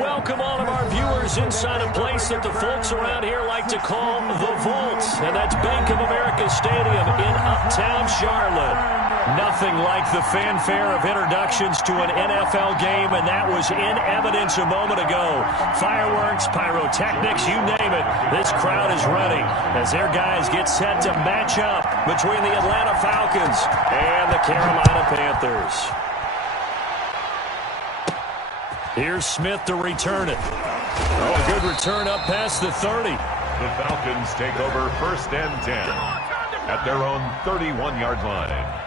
welcome all of our viewers inside a place that the folks around here like to call the Vault, and that's Bank of America Stadium in Uptown Charlotte. Nothing like the fanfare of introductions to an NFL game, and that was in evidence a moment ago. Fireworks, pyrotechnics, you name it. This crowd is ready as their guys get set to match up between the Atlanta Falcons and the Carolina Panthers. Here's Smith to return it. Oh, a good return up past the 30. The Falcons take over 1st and 10 at their own 31-yard line.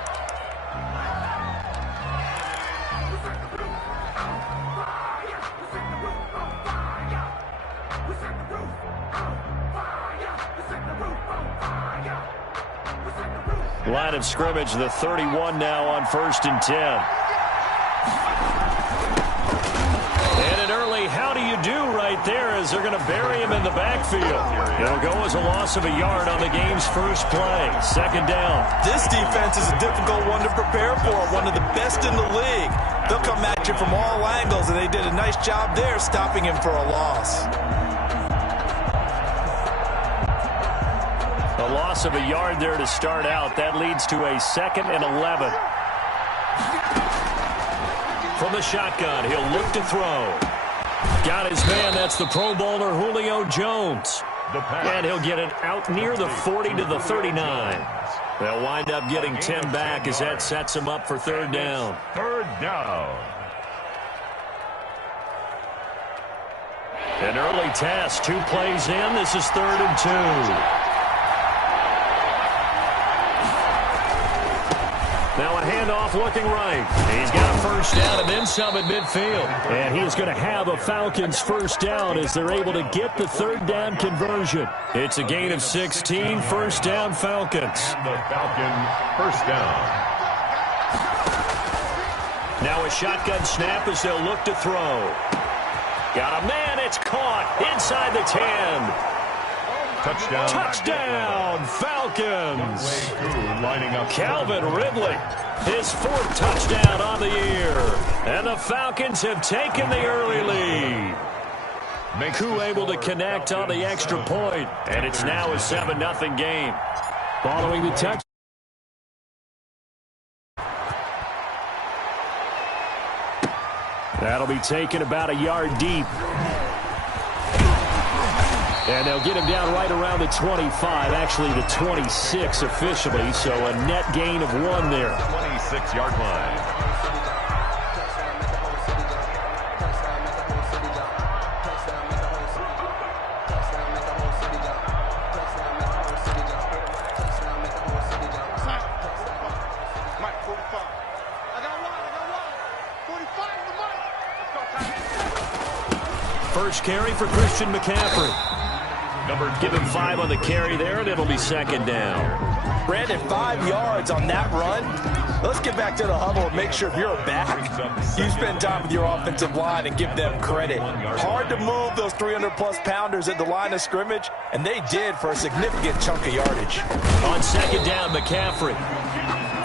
Line of scrimmage, the 31 now on 1st and 10. How do you do right there as they're going to bury him in the backfield. It'll go as a loss of a yard on the game's first play. 2nd down. This defense is a difficult one to prepare for, one of the best in the league. They'll come at you from all angles, and they did a nice job there stopping him for a loss. A loss of a yard there to start out. That leads to a 2nd and 11. From the shotgun, he'll look to throw. Got his man. That's the Pro Bowler Julio Jones. And he'll get it out near the 40 to the 39. They'll wind up getting 10 back as that sets him up for 3rd down. 3rd down. An early test. 2 plays in. This is 3rd and 2. Now a handoff looking right. He's got a 1st down and then some at midfield. And he is going to have a Falcons 1st down as they're able to get the 3rd down conversion. It's a gain of 16, 1st down Falcons. The Falcon 1st down. Now a shotgun snap as they'll look to throw. Got a man, it's caught inside the 10. Touchdown. Touchdown, Falcons. Lining up. Calvin Ridley, his 4th touchdown on the year. And the Falcons have taken the early lead. Koo able to connect on the extra point, and it's now a 7-0 game. Following the touch. That'll be taken about a yard deep. And they'll get him down right around the 25, actually the 26 officially, so a net gain of 1 there. 26-yard line. First carry for Christian McCaffrey. Give him 5 on the carry there, and it'll be 2nd down. Brandon, 5 yards on that run. Let's get back to the huddle and make sure if you're a back, you spend time with your offensive line and give them credit. Hard to move those 300-plus pounders at the line of scrimmage, and they did for a significant chunk of yardage. On 2nd down, McCaffrey.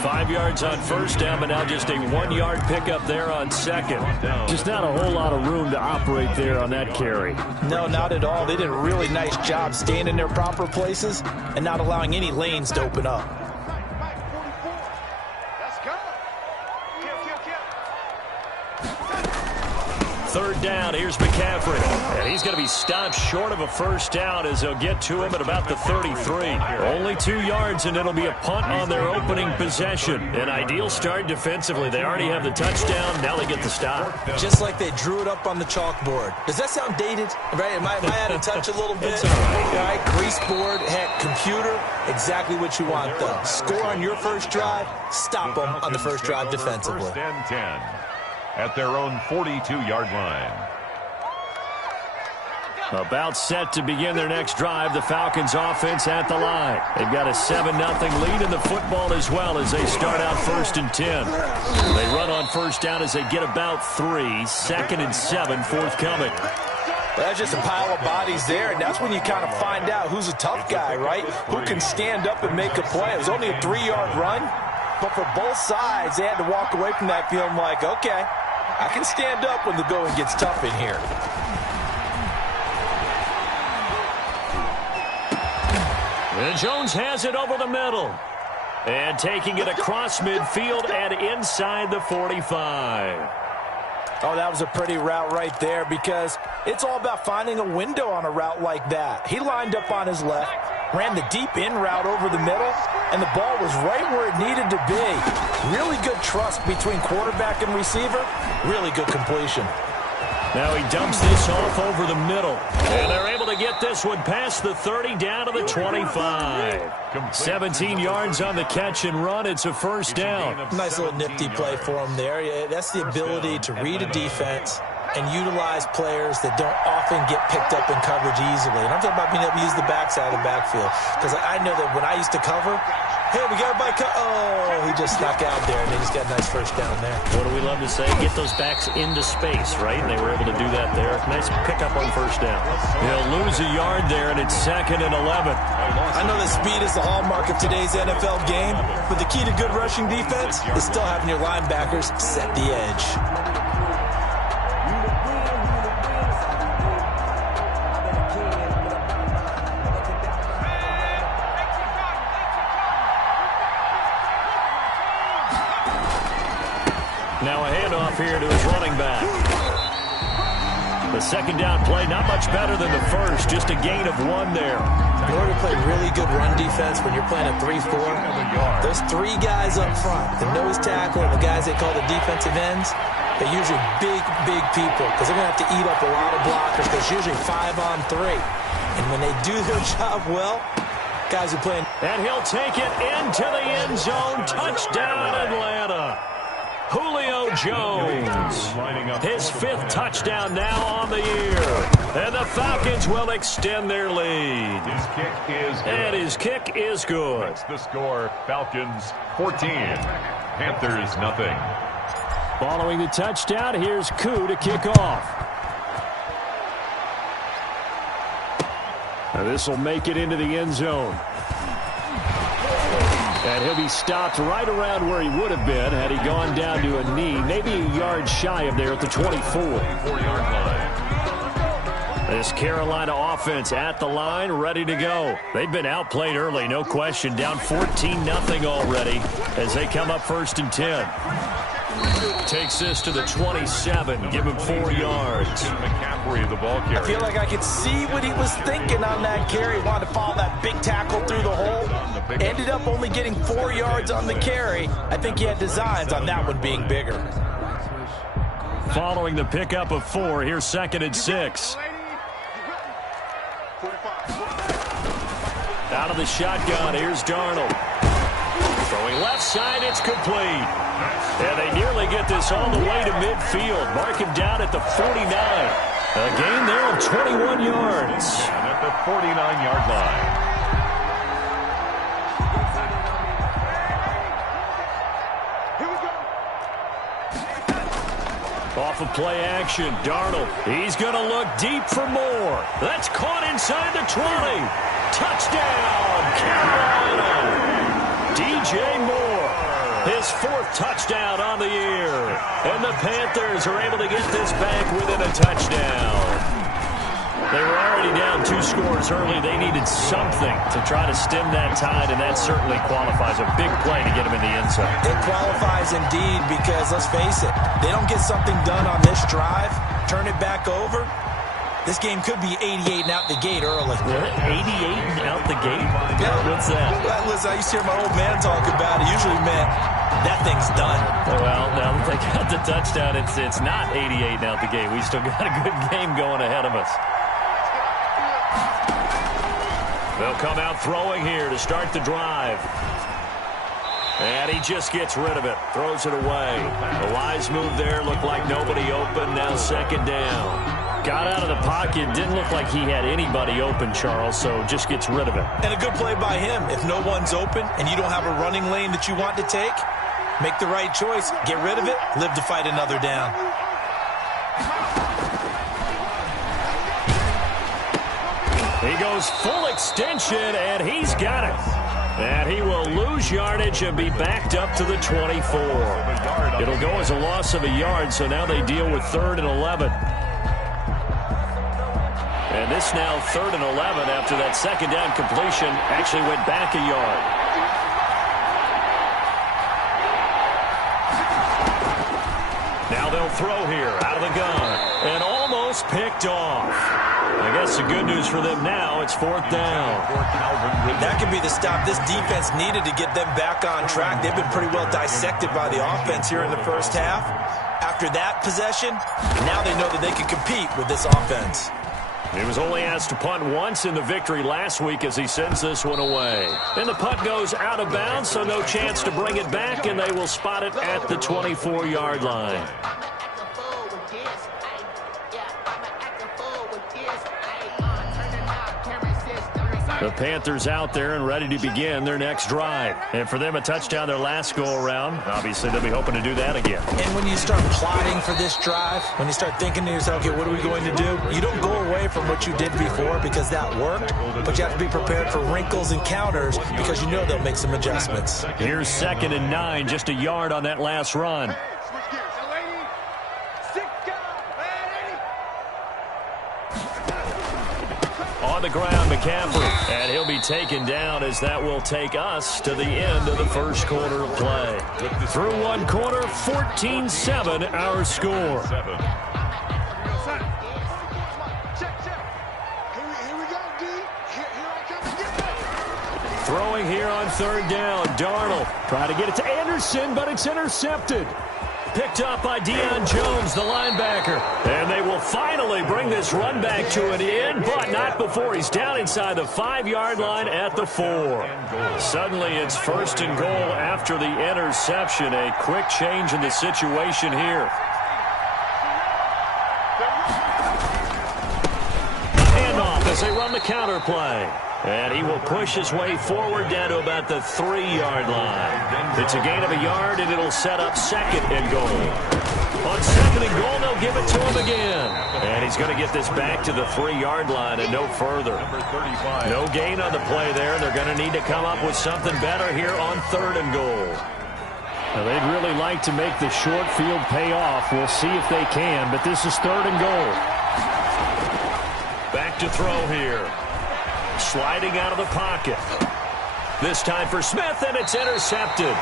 5 yards on 1st down, but now just a 1-yard pickup there on 2nd. Just not a whole lot of room to operate there on that carry. No, not at all. They did a really nice job staying in their proper places and not allowing any lanes to open up. Third down, here's McCaffrey. And he's going to be stopped short of a 1st down as they'll get to him at about the 33. Only 2 yards, and it'll be a punt on their opening possession. An ideal start defensively. They already have the touchdown. Now they get the stop. Just like they drew it up on the chalkboard. Does that sound dated? Right? Am I out of touch a little bit? It's all right. All right, grease board, heck, computer, exactly what you want, though. Score on your first drive, stop them on the first drive defensively. 1st and 10 at their own 42-yard line. About set to begin their next drive. The Falcons offense at the line. They've got a 7-0 lead in the football as well as they start out 1st and 10. They run on 1st down as they get about 3. 2nd and 7 forthcoming. That's just a pile of bodies there, and that's when you kind of find out who's a tough guy, right? Who can stand up and make a play. It was only a 3-yard run, but for both sides, they had to walk away from that feeling like, okay, I can stand up when the going gets tough in here. And Jones has it over the middle. And taking it across midfield and inside the 45. Oh, that was a pretty route right there because it's all about finding a window on a route like that. He lined up on his left, ran the deep in route over the middle, and the ball was right where it needed to be. Really good trust between quarterback and receiver. Really good completion. Now he dumps this off over the middle. And they're able to get this one past the 30 down to the 25. 17 yards on the catch and run. It's a first down. Nice little nifty play for him there. That's the ability to read a defense and utilize players that don't often get picked up in coverage easily. And I'm talking about being able to use the backside of the backfield. Because I know that when I used to cover, hey, we got everybody oh, he just snuck out there, and they just got a nice first down there. What do we love to say? Get those backs into space, right? And they were able to do that there. Nice pickup on first down. He'll lose a yard there, and it's 2nd and 11. I know that speed is the hallmark of today's NFL game, but the key to good rushing defense is still having your linebackers set the edge. Now a handoff here to his running back. The second down play, not much better than the first, just a gain of 1 there. In order to play really good run defense when you're playing a 3-4, there's 3 guys up front, the nose tackle and the guys they call the defensive ends. They're usually big people because they're going to have to eat up a lot of blockers because usually 5 on 3. And when they do their job well, guys are playing. And he'll take it into the end zone. Touchdown, Atlanta. Julio Jones, his 5th touchdown now on the year. And the Falcons will extend their lead. His kick is good. That's the score. Falcons 14, Panthers nothing. Following the touchdown, here's Koo to kick off. Now this will make it into the end zone. And he'll be stopped right around where he would have been had he gone down to a knee, maybe a yard shy of there at the 24-yard line. This Carolina offense at the line, ready to go. They've been outplayed early, no question. Down 14-0 already as they come up 1st and 10. Takes this to the 27, give him 4 yards. I feel like I could see what he was thinking on that carry. Wanted to follow that big tackle through the hole. Ended up only getting 4 yards on the carry. I think he had designs on that one being bigger. Following the pickup of 4, here's 2nd and 6. Out of the shotgun, here's Darnold. Throwing left side, it's complete. And they nearly get this all the way to midfield. Mark him down at the 49. A gain there of 21 yards. And at the 49-yard line. Off of play action, Darnold. He's going to look deep for more. That's caught inside the 20. Touchdown, Carolina. DJ Moore, his 4th touchdown on the year. And the Panthers are able to get this back within a touchdown. They were already down 2 scores early. They needed something to try to stem that tide, and that certainly qualifies. A big play to get them in the end zone. It qualifies indeed because, let's face it, they don't get something done on this drive, turn it back over, this game could be 88 and out the gate early. What? 88 and out the gate? Yeah. What's that? Well, listen, I used to hear my old man talk about it. Usually meant that thing's done. Well, now that they got the touchdown, it's not 88 and out the gate. We still got a good game going ahead of us. They'll come out throwing here to start the drive. And he just gets rid of it. Throws it away. A wise move there. Looked like nobody open. Now 2nd down. Got out of the pocket. Didn't look like he had anybody open, Charles, so just gets rid of it. And a good play by him. If no one's open and you don't have a running lane that you want to take, make the right choice. Get rid of it. Live to fight another down. He goes full extension, and he's got it. And he will lose yardage and be backed up to the 24. It'll go as a loss of a yard, so now they deal with 3rd and 11. And this now 3rd and 11 after that second down completion actually went back a yard. Now they'll throw here out of the gun and almost picked off. I guess the good news for them now, it's 4th down. That could be the stop this defense needed to get them back on track. They've been pretty well dissected by the offense here in the first half. After that possession, now they know that they can compete with this offense. He was only asked to punt once in the victory last week as he sends this one away. And the punt goes out of bounds, so no chance to bring it back, and they will spot it at the 24-yard line. The Panthers out there and ready to begin their next drive. And for them, a touchdown their last go-around. Obviously, they'll be hoping to do that again. And when you start plotting for this drive, when you start thinking to yourself, okay, what are we going to do? You don't go away from what you did before because that worked, but you have to be prepared for wrinkles and counters because you know they'll make some adjustments. Here's 2nd and 9, just a yard on that last run. On the ground, McCaffrey, and he'll be taken down as that will take us to the end of the first quarter of play. Through one quarter, 14-7 our score. Throwing here on 3rd down, Darnold trying to get it to Anderson, but it's intercepted. Picked up by Deion Jones, the linebacker. And they will finally bring this run back to an end, but not before he's down inside the 5-yard line at the 4. Suddenly it's 1st and goal after the interception. A quick change in the situation here. Handoff as they run the counter play. And he will push his way forward down to about the 3-yard line. It's a gain of a yard, and it'll set up 2nd and goal. On 2nd and goal, they'll give it to him again. And he's going to get this back to the 3-yard line and no further. No gain on the play there. They're going to need to come up with something better here on 3rd and goal. Now, they'd really like to make the short field pay off. We'll see if they can, but this is 3rd and goal. Back to throw here. Sliding out of the pocket. This time for Smith, and it's intercepted.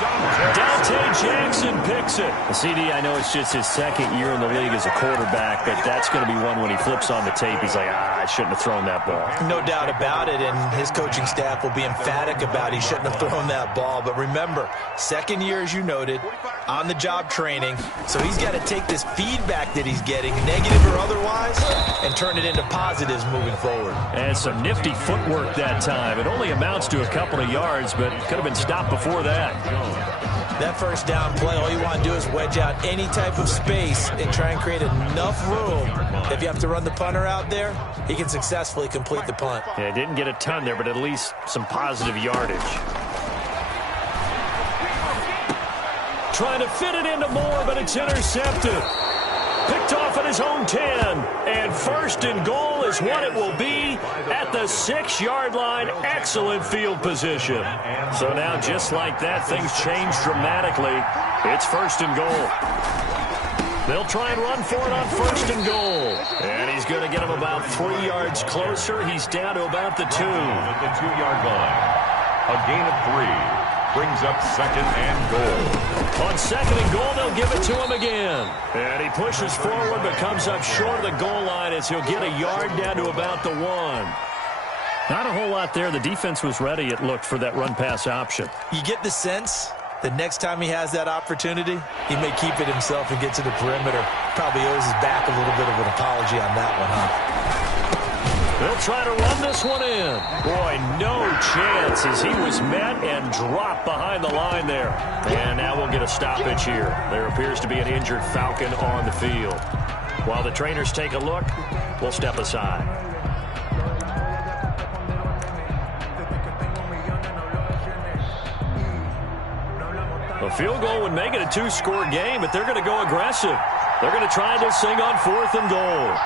Dante Jackson picks it. CD, I know it's just his 2nd year in the league as a quarterback, but that's going to be one when he flips on the tape. He's like, I shouldn't have thrown that ball. No doubt about it, and his coaching staff will be emphatic about he shouldn't have thrown that ball. But remember, 2nd year, as you noted, on-the-job training. So he's got to take this feedback that he's getting, negative or otherwise, and turn it into positives moving forward. And some nifty footwork that time. It only amounts to a couple of yards, but could have been stopped before that. That 1st down play, all you want to do is wedge out any type of space and try and create enough room. If you have to run the punter out there, he can successfully complete the punt. Yeah, didn't get a ton there, but at least some positive yardage. Trying to fit it into Moore, but it's intercepted. Picked off at his own 10. And 1st and goal is what it will be at the 6-yard line. Excellent field position. So now, just like that, things change dramatically. It's 1st and goal. They'll try and run for it on 1st and goal. And he's going to get him about 3 yards closer. He's down to about the 2. At the 2-yard line. A gain of 3. Brings up 2nd and goal. On 2nd and goal, they'll give it to him again. And he pushes forward but comes up short of the goal line as he'll get a yard down to about the 1. Not a whole lot there. The defense was ready, it looked, for that run-pass option. You get the sense that next time he has that opportunity, he may keep it himself and get to the perimeter. Probably owes his back a little bit of an apology on that one, huh? They'll try to run this one in. Boy, no chance as he was met and dropped behind the line there. And now we'll get a stoppage here. There appears to be an injured Falcon on the field. While the trainers take a look, we'll step aside. A field goal would make it a 2-score game, but they're going to go aggressive. They're going to try this thing on 4th and goal.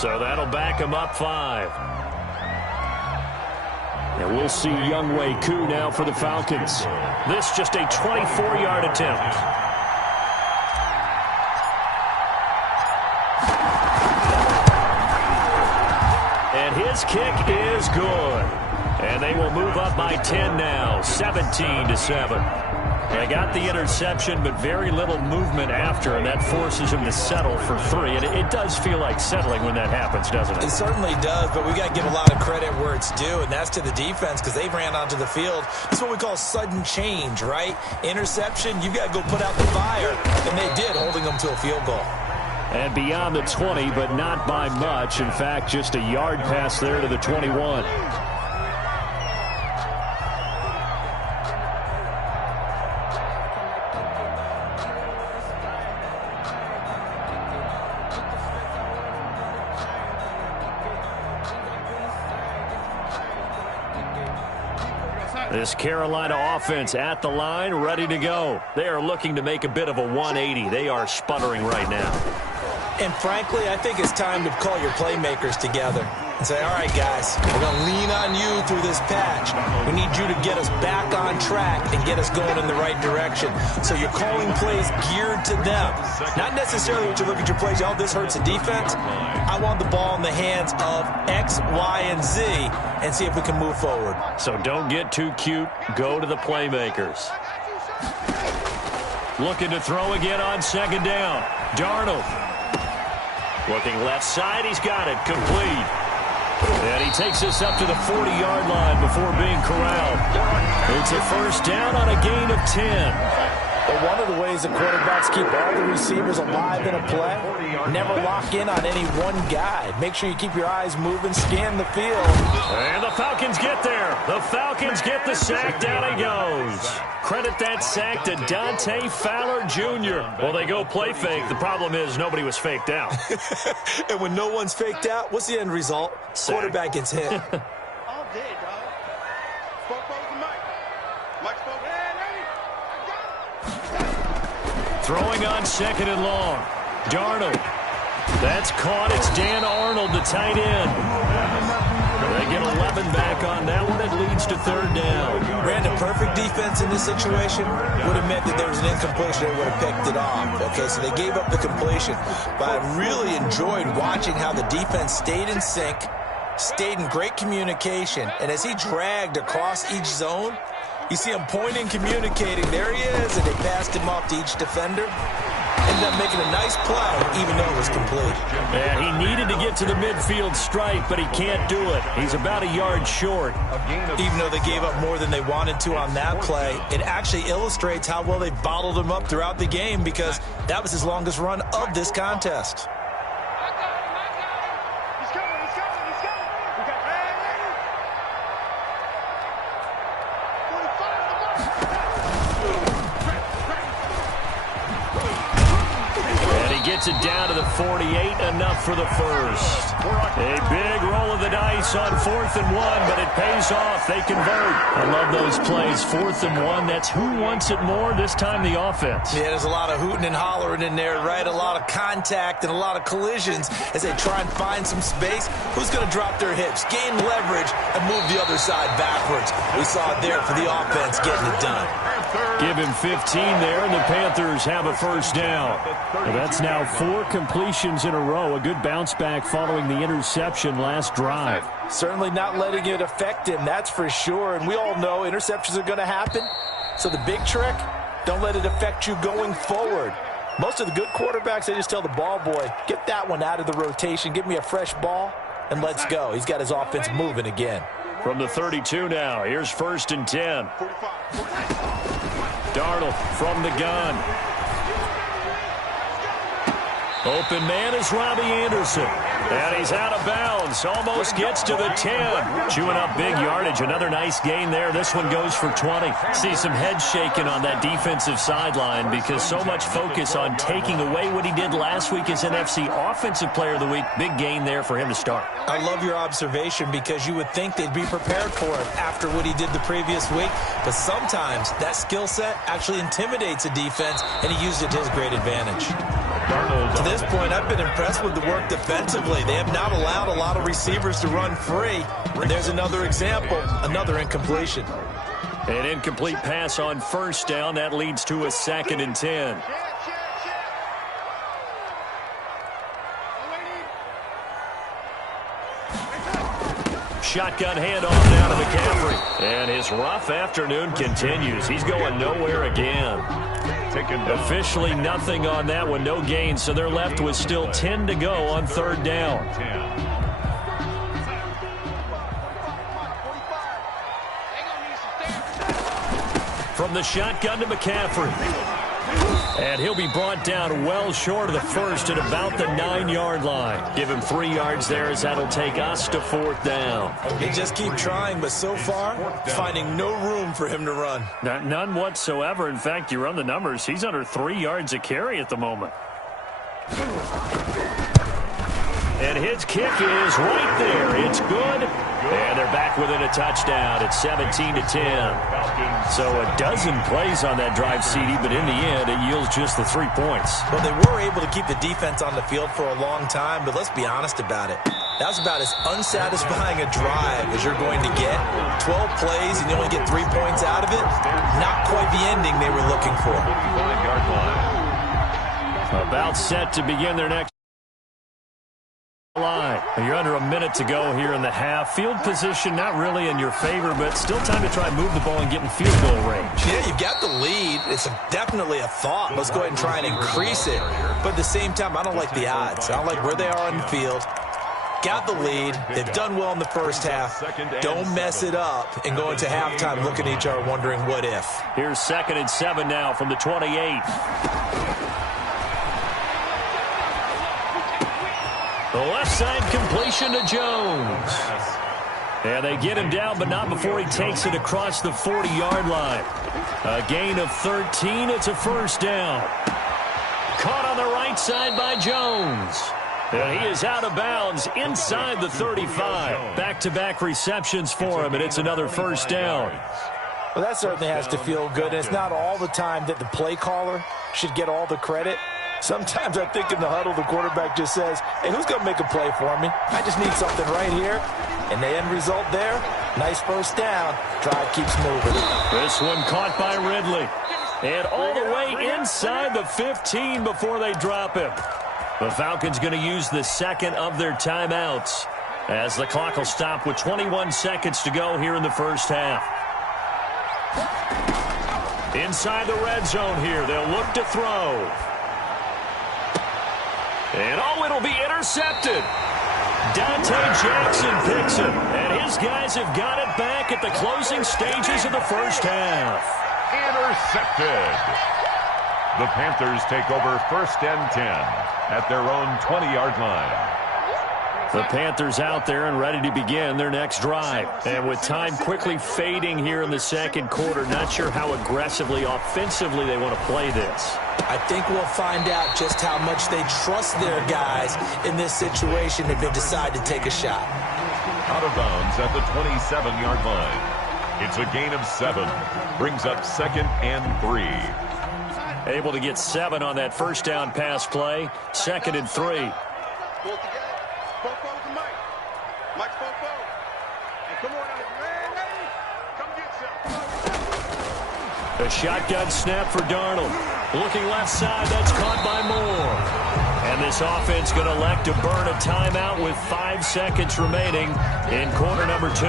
So that'll back him up 5. And we'll see Younghoe Koo now for the Falcons. This just a 24-yard attempt. And his kick is good. And they will move up by 10 now, 17-7. They got the interception, but very little movement after, and that forces him to settle for 3. And it does feel like settling when that happens, doesn't it? It certainly does, but we got to give a lot of credit where it's due, and that's to the defense because they ran onto the field. It's what we call sudden change, right? Interception, you got to go put out the fire, and they did, holding them to a field goal. And beyond the 20, but not by much. In fact, just a yard pass there to the 21. This Carolina offense at the line, ready to go. They are looking to make a bit of a 180. They are sputtering right now. And frankly, I think it's time to call your playmakers together and say, all right, guys, we're going to lean on you through this patch. We need you to get us back on track and get us going in the right direction. So you're calling plays geared to them. Not necessarily when you look at your plays, oh, this hurts the defense. I want the ball in the hands of X, Y, and Z and see if we can move forward. So don't get too cute. Go to the playmakers. Looking to throw again on second down. Darnold. Looking left side. He's got it. Complete. And he takes us up to the 40-yard line before being corralled. It's a first down on a gain of 10. But one of the ways the quarterbacks keep all the receivers alive in a play, never lock in on any one guy. Make sure you keep your eyes moving, scan the field. And the Falcons get there. The Falcons get the sack. Down he goes. Credit that sack to Dante Fowler Jr. Well, they go play fake. The problem is nobody was faked out. And when no one's faked out, what's the end result? Sack. Quarterback gets hit. All day, dog. Spoke over the mic. Mike spoke. Throwing on second and long. Darnold. That's caught. It's Dan Arnold, the tight end. They get 11 back on that one. It leads to third down. Ran a perfect defense in this situation. Would have meant that there was an incompletion. They would have picked it off. Okay, so they gave up the completion. But I really enjoyed watching how the defense stayed in sync, stayed in great communication. And as he dragged across each zone, you see him pointing, communicating. There he is, and they passed him off to each defender. Ended up making a nice play, even though it was complete. And he needed to get to the midfield stripe, but he can't do it. He's about a yard short. Even though they gave up more than they wanted to on that play, it actually illustrates how well they bottled him up throughout the game because that was his longest run of this contest. Gets it down to the 48, enough for the first. A big roll of the dice on 4th and 1, but it pays off. They convert. I love those plays. 4th and 1, that's who wants it more, this time the offense. Yeah, there's a lot of hooting and hollering in there, right? A lot of contact and a lot of collisions as they try and find some space. Who's going to drop their hips, gain leverage, and move the other side backwards? We saw it there for the offense getting it done. Give him 15 there, and the Panthers have a first down. Well, that's now 4 completions in a row. A good bounce back following the interception last drive. Certainly not letting it affect him, that's for sure. And we all know interceptions are going to happen. So the big trick, don't let it affect you going forward. Most of the good quarterbacks, they just tell the ball boy, get that one out of the rotation, give me a fresh ball, and let's go. He's got his offense moving again. From the 32 now, here's 1st and 10. Darnold from the gun. Open man is Robbie Anderson. And he's out of bounds. Almost gets to the 10. Chewing up big yardage. Another nice gain there. This one goes for 20. See some heads shaking on that defensive sideline because so much focus on taking away what he did last week as NFC Offensive Player of the Week. Big gain there for him to start. I love your observation because you would think they'd be prepared for him after what he did the previous week. But sometimes that skill set actually intimidates a defense, and he used it to his great advantage. To this point, I've been impressed with the work defensively. They have not allowed a lot of receivers to run free. And there's another example, another incompletion. An incomplete pass on first down. That leads to a 2nd and 10. Shotgun handoff down to McCaffrey. And his rough afternoon continues. He's going nowhere again. Officially nothing on that one, no gain. So they're left with still 10 to go on 3rd down. From the shotgun to McCaffrey. And he'll be brought down well short of the first at about the 9-yard line. Give him 3 yards there as that'll take us to 4th down. They just keep trying, but so far, finding no room for him to run. None whatsoever. In fact, you run the numbers. He's under 3 yards a carry at the moment. And his kick is right there. It's good. And they're back within a touchdown. It's 17-10. So a dozen plays on that drive, CD, but in the end, it yields just the 3 points. Well, they were able to keep the defense on the field for a long time, but let's be honest about it. That's about as unsatisfying a drive as you're going to get. 12 plays and you only get 3 points out of it. Not quite the ending they were looking for. About set to begin their next line. You're under a minute to go here in the half. Field position not really in your favor, but still time to try and move the ball and get in field goal range. Yeah, you've got the lead. It's definitely a thought. Let's go ahead and try and increase it. But at the same time, I don't like the odds. I don't like where they are on the field. Got the lead. They've done well in the first half. Don't mess it up and go into halftime looking at each other wondering what if. Here's 2nd and 7 now from the 28. The left side completion to Jones. And they get him down, but not before he takes it across the 40-yard line. A gain of 13. It's a 1st down. Caught on the right side by Jones. And he is out of bounds inside the 35. Back-to-back receptions for him, and it's another 1st down. Well, that certainly has to feel good. And it's not all the time that the play caller should get all the credit. Sometimes I think in the huddle, the quarterback just says, hey, who's going to make a play for me? I just need something right here. And the end result there, nice 1st down. Drive keeps moving. This one caught by Ridley. And all the way inside the 15 before they drop him. The Falcons going to use the 2nd of their timeouts as the clock will stop with 21 seconds to go here in the first half. Inside the red zone here, they'll look to throw. And it'll be intercepted. Dante Jackson picks it, and his guys have got it back at the closing stages of the first half. Intercepted. The Panthers take over 1st and 10 at their own 20-yard line. The Panthers out there and ready to begin their next drive. And with time quickly fading here in the 2nd quarter, not sure how aggressively, offensively they want to play this. I think we'll find out just how much they trust their guys in this situation if they decide to take a shot. Out of bounds at the 27-yard line. It's a gain of 7. Brings up 2nd and 3. Able to get 7 on that 1st down pass play. 2nd and 3. Mike Popo. And come on out. Come get some. A shotgun snap for Darnold. Looking left side, that's caught by Moore. And this offense going to elect to burn a timeout with 5 seconds remaining in quarter number 2.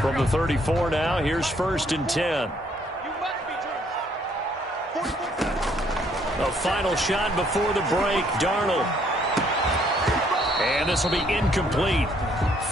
From the 34 now, here's 1st and 10. A final shot before the break, Darnold. And this will be incomplete.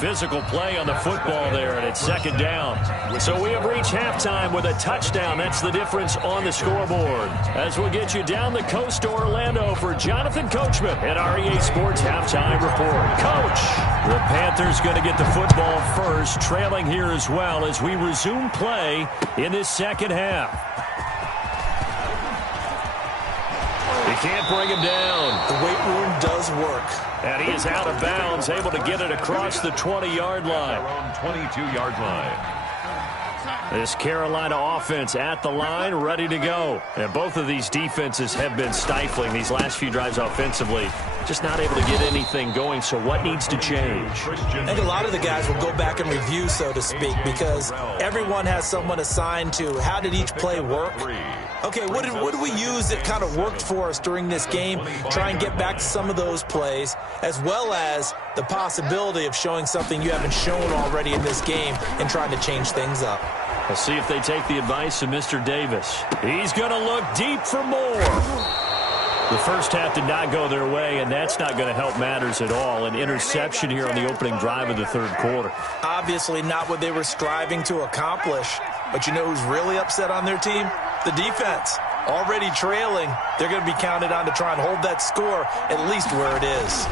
Physical play on the football there, and it's 2nd down. So we have reached halftime with a touchdown. That's the difference on the scoreboard. As we'll get you down the coast to Orlando for Jonathan Coachman at our EA Sports Halftime Report. Coach, the Panthers going to get the football first, trailing here as well as we resume play in this 2nd half. can't bring him down. The weight room does work. And he is out of bounds, able to get it across the 20-yard line. Their own 22-yard line. This Carolina offense at the line, ready to go. And both of these defenses have been stifling these last few drives offensively. Just not able to get anything going, so what needs to change? I think a lot of the guys will go back and review, so to speak, because everyone has someone assigned to how did each play work. Okay, what did we use that kind of worked for us during this game? Try and get back to some of those plays, as well as the possibility of showing something you haven't shown already in this game and trying to change things up. We'll see if they take the advice of Mr. Davis. He's going to look deep for more. The first half did not go their way, and that's not going to help matters at all. An interception here on the opening drive of the third quarter. Obviously not what they were striving to accomplish. But you know who's really upset on their team? The defense. Already trailing, they're going to be counted on to try and hold that score at least where it is.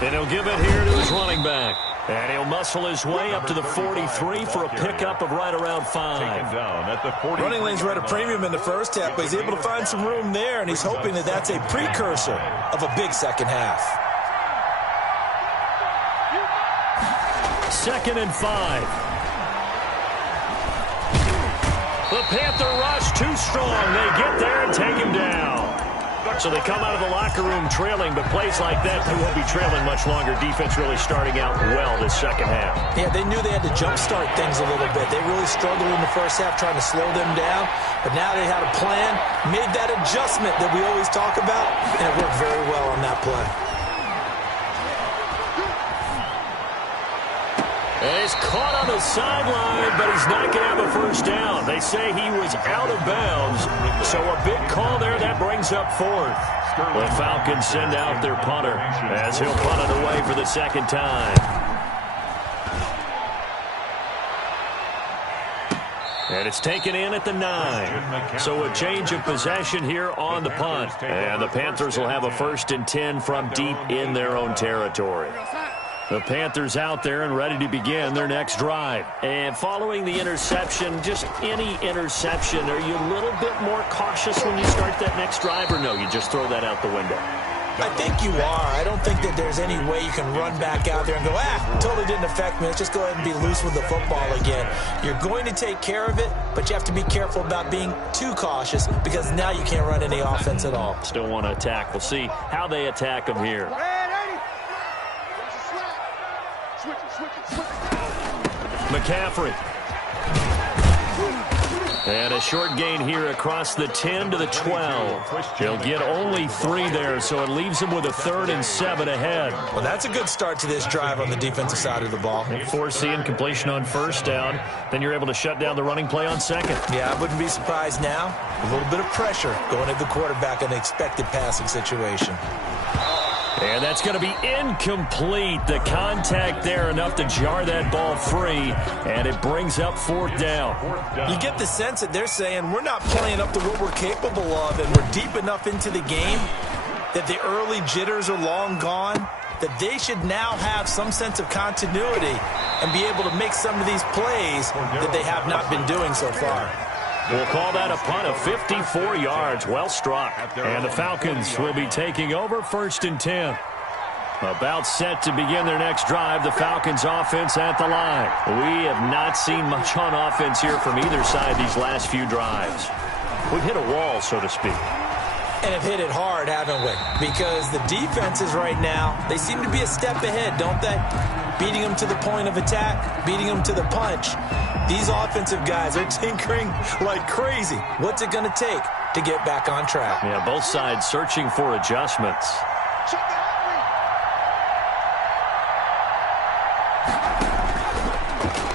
And he'll give it here to his running back. And he'll muscle his way up to the 43 for a pickup of right around 5. Down at the 40. Running lanes were at a premium in the first half, but he's able to find some room there, and he's hoping that that's a precursor of a big second half. 2nd and 5. The Panther rush too strong. They get there and take him down. So they come out of the locker room trailing, but plays like that, they won't be trailing much longer. Defense really starting out well this second half. Yeah, they knew they had to jumpstart things a little bit. They really struggled in the first half trying to slow them down, but now they had a plan, made that adjustment that we always talk about, and it worked very well on that play. And he's caught on the sideline, but he's not going to have a first down. They say he was out of bounds, so a big call there. That brings up 4th. The Falcons send out their punter as he'll punt it away for the second time. And it's taken in at the 9. So a change of possession here on the punt. And the Panthers will have a 1st and 10 from deep in their own territory. The Panthers out there and ready to begin their next drive. And following the interception, just any interception, are you a little bit more cautious when you start that next drive, or no, you just throw that out the window? I think you are. I don't think that there's any way you can run back out there and go, totally didn't affect me. Let's just go ahead and be loose with the football again. You're going to take care of it, but you have to be careful about being too cautious because now you can't run any offense at all. Still want to attack. We'll see how they attack them here. McCaffrey. And a short gain here across the 10 to the 12. He'll get only 3 there, so it leaves him with a 3rd and 7 ahead. Well, that's a good start to this drive on the defensive side of the ball. Forcing completion on 1st down. Then you're able to shut down the running play on 2nd. Yeah, I wouldn't be surprised now. A little bit of pressure going at the quarterback in an expected passing situation. And that's going to be incomplete. The contact there enough to jar that ball free, and it brings up 4th down. You get the sense that they're saying we're not playing up to what we're capable of, and we're deep enough into the game that the early jitters are long gone, that they should now have some sense of continuity and be able to make some of these plays that they have not been doing so far. We'll call that a punt of 54 yards. Well struck. And the Falcons will be taking over 1st and 10. About set to begin their next drive, the Falcons offense at the line. We have not seen much on offense here from either side these last few drives. We've hit a wall, so to speak. And have hit it hard, haven't we? Because the defenses right now, they seem to be a step ahead, don't they? Beating them to the point of attack, beating them to the punch. These offensive guys are tinkering like crazy. What's it going to take to get back on track? Yeah, both sides searching for adjustments.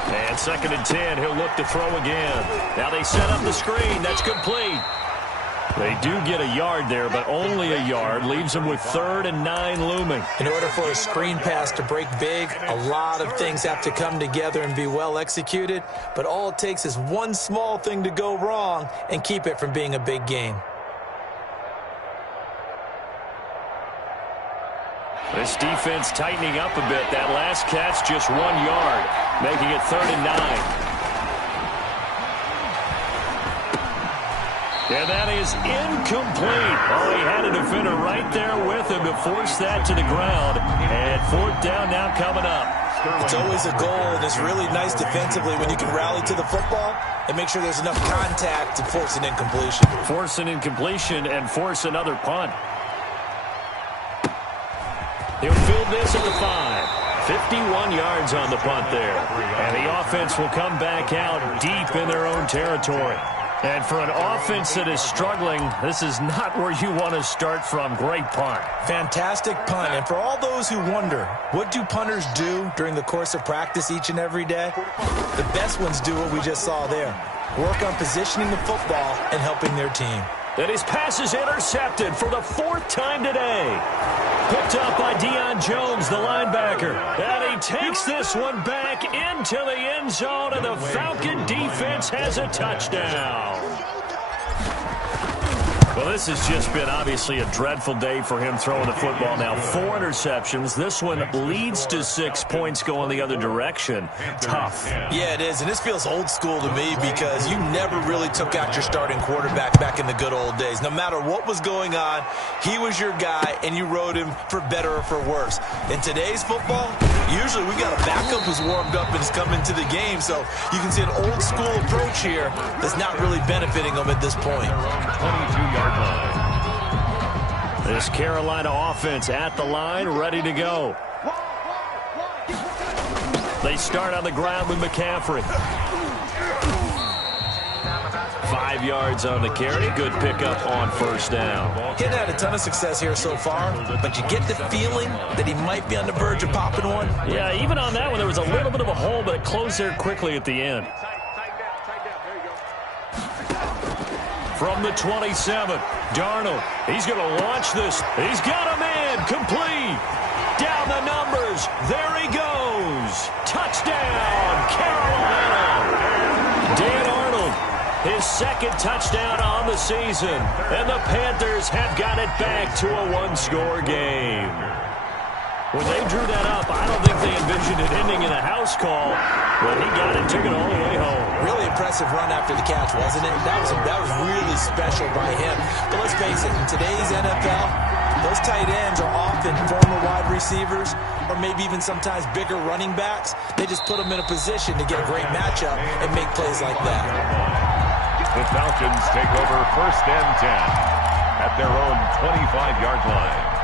And 2nd and 10, he'll look to throw again. Now they set up the screen. That's complete. They do get a yard there, but only a yard. Leaves them with 3rd and 9 looming. In order for a screen pass to break big, a lot of things have to come together and be well executed. But all it takes is one small thing to go wrong and keep it from being a big game. This defense tightening up a bit. That last catch, just 1 yard, making it 3rd and 9. And that is incomplete. Oh, he had a defender right there with him to force that to the ground. And fourth down now coming up. It's always a goal, and it's really nice defensively when you can rally to the football and make sure there's enough contact to force an incompletion. Force an incompletion and force another punt. He'll field this at the 5. 51 yards on the punt there. And the offense will come back out deep in their own territory. And for an offense that is struggling, this is not where you want to start from. Great punt. Fantastic punt. And for all those who wonder, what do punters do during the course of practice each and every day? The best ones do what we just saw there. Work on positioning the football and helping their team. And his pass is intercepted for the fourth time today. Picked up by Deion Jones, the linebacker. And he takes this one back into the end zone, and the Falcon defense has a touchdown. Well, this has just been obviously a dreadful day for him throwing the football now. 4 interceptions. This one leads to 6 points going the other direction. Tough. Yeah, it is. And this feels old school to me because you never really took out your starting quarterback back in the good old days. No matter what was going on, he was your guy, and you rode him for better or for worse. In today's football, usually we got a backup who's warmed up and has come into the game. So you can see an old school approach here that's not really benefiting them at this point. 22-yard line. This Carolina offense at the line, ready to go. They start on the ground with McCaffrey. 5 yards on the carry. Good pickup on first down. Getting had a ton of success here so far, but you get the feeling that he might be on the verge of popping one. Yeah, even on that one, there was a little bit of a hole, but it closed there quickly at the end. From the 27, Darnold. He's going to launch this. He's got him in. Complete. Down the numbers. There he goes. Touchdown, Carolina. Dan Arnold, his second touchdown on the season. And the Panthers have got it back to a one-score game. When they drew that up, I don't think they envisioned it ending in a house call. But he got it, took it all the way home. Really impressive run after the catch, wasn't it? That was really special by him. But let's face it, in today's NFL, those tight ends are often former wide receivers or maybe even sometimes bigger running backs. They just put them in a position to get a great matchup and make plays like that. The Falcons take over 1st and 10 at their own 25-yard line.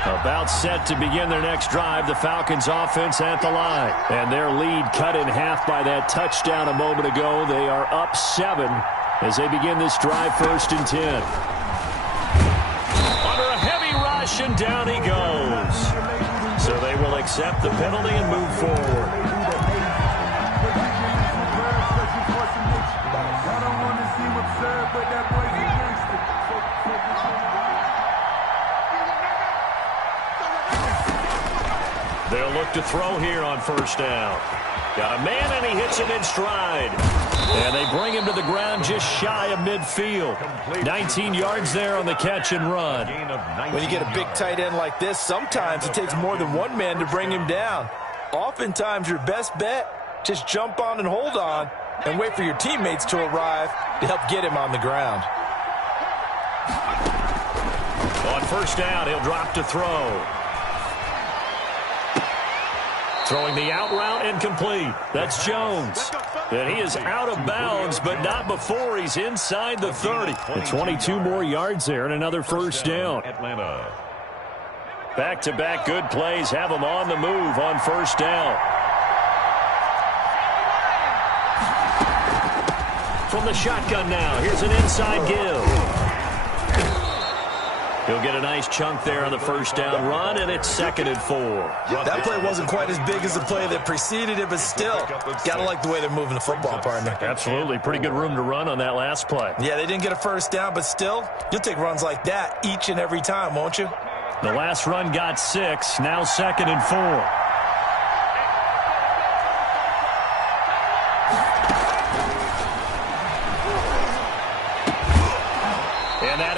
About set to begin their next drive, the Falcons offense at the line. And their lead cut in half by that touchdown a moment ago. They are up 7 as they begin this drive 1st and 10. Under a heavy rush, and down he goes. So they will accept the penalty and move forward. They'll look to throw here on first down. Got a man, and he hits him in stride. And they bring him to the ground just shy of midfield. 19 yards there on the catch and run. When you get a big tight end like this, sometimes it takes more than one man to bring him down. Oftentimes, your best bet, just jump on and hold on and wait for your teammates to arrive to help get him on the ground. On first down, he'll drop to throw. Throwing the out route, incomplete. That's Jones. And he is out of bounds, but not before he's inside the 30. And 22 more yards there and another first down. Atlanta. Back-to-back good plays have him on the move on first down. From the shotgun now, here's an inside give. He'll get a nice chunk there on the first down run, and it's 2nd and 4. That play wasn't quite as big as the play that preceded it, but still, gotta like the way they're moving the football, partner. Absolutely. Pretty good room to run on that last play. Yeah, they didn't get a first down, but still, you'll take runs like that each and every time, won't you? The last run got 6, now 2nd and 4.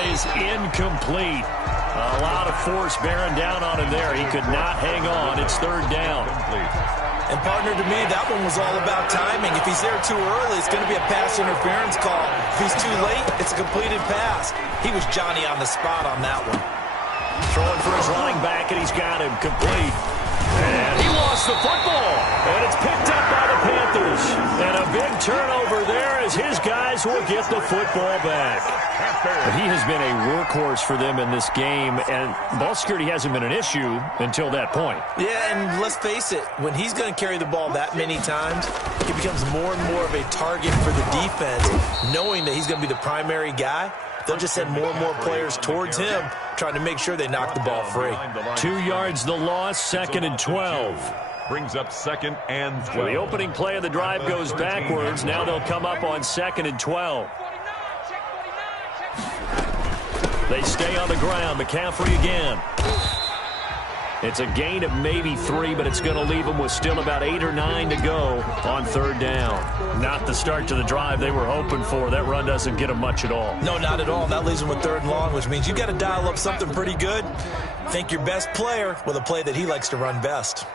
Is incomplete. A lot of force bearing down on him there. He could not hang on. It's 3rd down. And partner, to me, that one was all about timing. If he's there too early, it's going to be a pass interference call. If he's too late, it's a completed pass. He was Johnny on the spot on that one. Throwing for his running back, and he's got him complete. And he lost the football. And it's picked up by the Panthers. And a big turnover there as his guys will get the football back. But he has been a workhorse for them in this game, and ball security hasn't been an issue until that point. Yeah, and let's face it, when he's going to carry the ball that many times, he becomes more and more of a target for the defense, knowing that he's going to be the primary guy. They'll just send more and more players towards him, trying to make sure they knock the ball free. 2 yards the loss, 2nd and 12. Brings up 2nd and 12. Well, the opening play of the drive goes backwards. Now they'll come up on 2nd and 12. They stay on the ground. McCaffrey again. It's a gain of maybe 3, but it's going to leave them with still about 8 or 9 to go on 3rd down. Not the start to the drive they were hoping for. That run doesn't get them much at all. No, not at all. That leaves them with 3rd and long, which means you got to dial up something pretty good. Think your best player with a play that he likes to run best.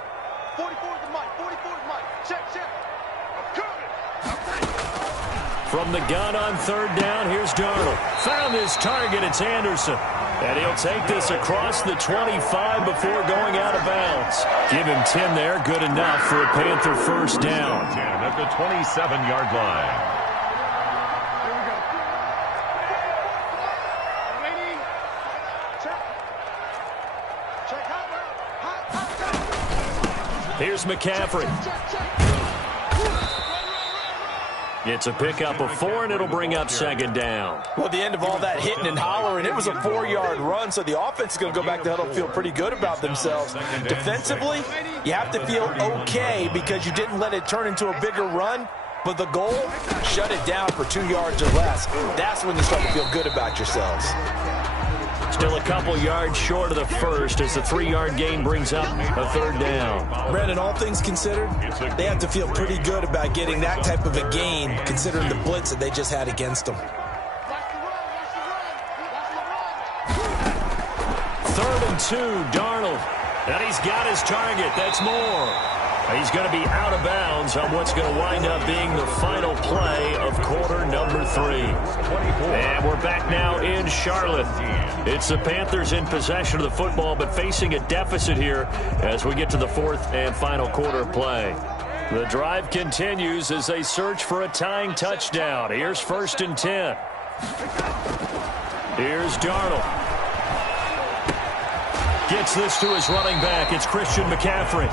44 is the mic. 44 is the mic. Check. From the gun on 3rd down, here's Darnold. Found his target. It's Anderson. And he'll take this across the 25 before going out of bounds. Give him 10 there. Good enough for a Panther 1st down. 10 at the 27-yard line. Here we go. Here's McCaffrey. It's a pickup of 4, and it'll bring up 2nd down. Well, at the end of all that hitting and hollering, it was a 4-yard run, so the offense is going to go back to huddle, feel pretty good about themselves. Defensively, you have to feel okay because you didn't let it turn into a bigger run, but the goal, shut it down for 2 yards or less. That's when you start to feel good about yourselves. Still a couple yards short of the first as the 3-yard gain brings up a 3rd down. Brandon, all things considered, they have to feel pretty good about getting that type of a gain considering the blitz that they just had against them. 3rd and 2, Darnold. And he's got his target. That's more. He's going to be out of bounds on what's going to wind up being the final play of quarter number 3. And we're back now in Charlotte. It's the Panthers in possession of the football, but facing a deficit here as we get to the 4th and final quarter play. The drive continues as they search for a tying touchdown. Here's 1st and 10. Here's Darnold. Gets this to his running back. It's Christian McCaffrey.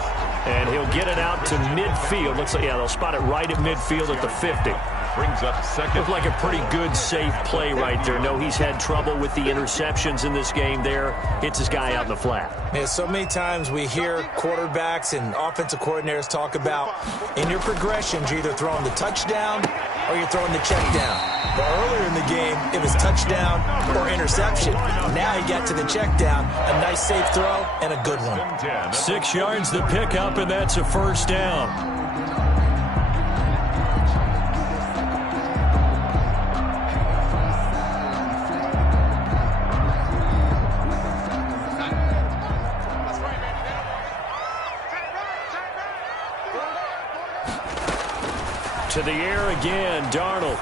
And he'll get it out to midfield. Looks like, yeah, they'll spot it right at midfield at the 50. Brings up 2nd. Looked like a pretty good, safe play right there. No, he's had trouble with the interceptions in this game there. Hits his guy out in the flat. Yeah, so many times we hear quarterbacks and offensive coordinators talk about in your progressions, you're either throwing the touchdown or you're throwing the check down. But earlier in the game, it was touchdown or interception. Now he got to the check down, a nice safe throw, and a good one. 6 yards the pickup, and that's a 1st down. To the air again, Darnold.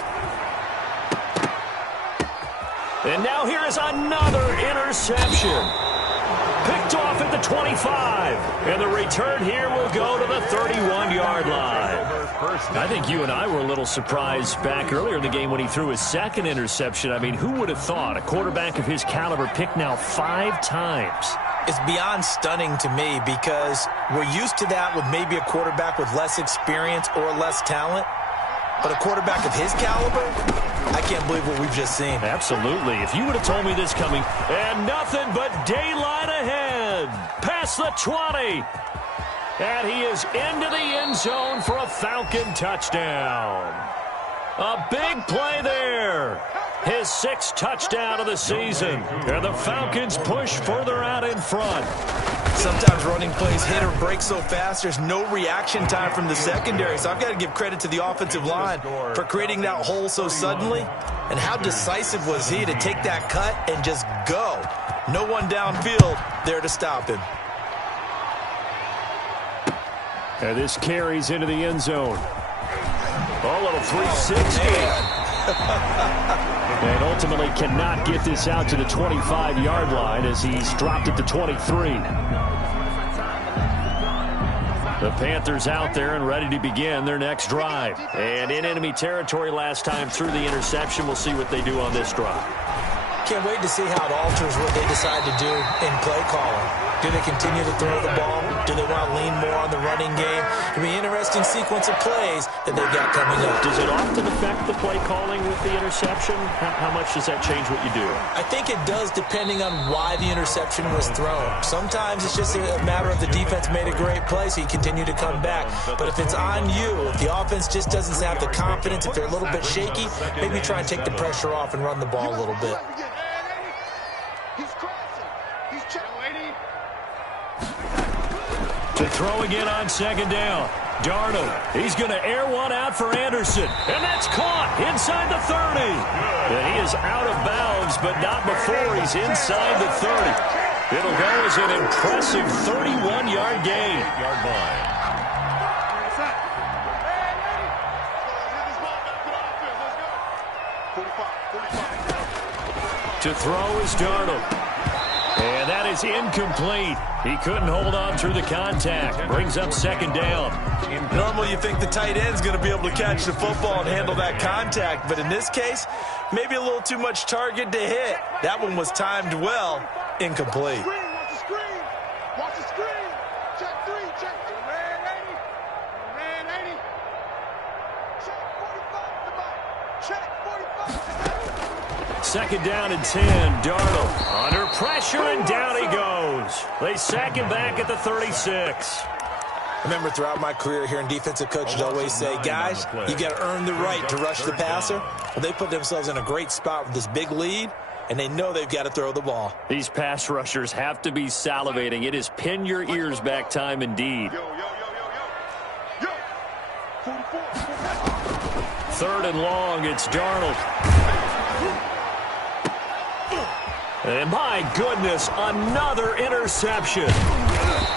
And now here is another interception. Picked off at the 25. And the return here will go to the 31-yard line. I think you and I were a little surprised back earlier in the game when he threw his 2nd interception. I mean, who would have thought a quarterback of his caliber picked now 5 times? It's beyond stunning to me because we're used to that with maybe a quarterback with less experience or less talent. But a quarterback of his caliber, I can't believe what we've just seen. Absolutely. If you would have told me this coming, and nothing but daylight ahead. Past the 20. And he is into the end zone for a Falcon touchdown. A big play there. His 6th touchdown of the season. And the Falcons push further out in front. Sometimes running plays hit or break so fast, there's no reaction time from the secondary. So I've got to give credit to the offensive line for creating that hole so suddenly. And how decisive was he to take that cut and just go. No one downfield there to stop him. And this carries into the end zone. Oh, a little 360. And ultimately cannot get this out to the 25-yard line as he's dropped at the 23. The Panthers out there and ready to begin their next drive. And in enemy territory last time through the interception. We'll see what they do on this drive. Can't wait to see how it alters what they decide to do in play calling. Do they continue to throw the ball? Do they want to lean more on the running game? It'll be an interesting sequence of plays that they've got coming up. Does it often affect the play calling with the interception? How much does that change what you do? I think it does depending on why the interception was thrown. Sometimes it's just a matter of the defense made a great play, so you continue to come back. But if it's on you, if the offense just doesn't have the confidence, if they're a little bit shaky, maybe try and take the pressure off and run the ball a little bit. To throw again on second down. Darnold, he's going to air one out for Anderson. And that's caught inside the 30. And he is out of bounds, but not before he's inside the 30. It'll go as an impressive 31-yard gain. To throw is Darnold. And that is incomplete. He couldn't hold on through the contact. Brings up second down. Normally you think the tight end's going to be able to catch the football and handle that contact. But in this case, maybe a little too much target to hit. That one was timed well. Incomplete. Watch the screen. Watch the screen. Check 3. Check 3. Man 80. Man 80. Check 45 to back. Check 45. Second down and 10. Darnold under pressure, and down he goes. They sack him back at the 36. I remember throughout my career hearing defensive coaches always say, guys, you got to earn the right to rush the passer. Well, they put themselves in a great spot with this big lead, and they know they've got to throw the ball. These pass rushers have to be salivating. It is pin your ears back time indeed. Third and long, it's Darnold. And my goodness, another interception.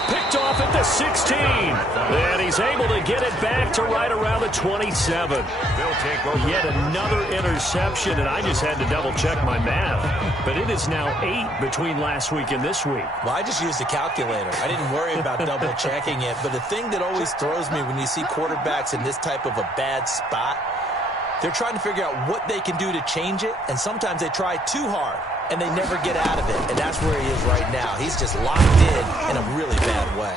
Picked off at the 16. And he's able to get it back to right around the 27. They'll take over. Yet another interception, and I just had to double-check my math. But it is now 8 between last week and this week. Well, I just used a calculator. I didn't worry about double-checking it. But the thing that always throws me when you see quarterbacks in this type of a bad spot, they're trying to figure out what they can do to change it, and sometimes they try too hard, and they never get out of it, and that's where he is right now. He's just locked in a really bad way.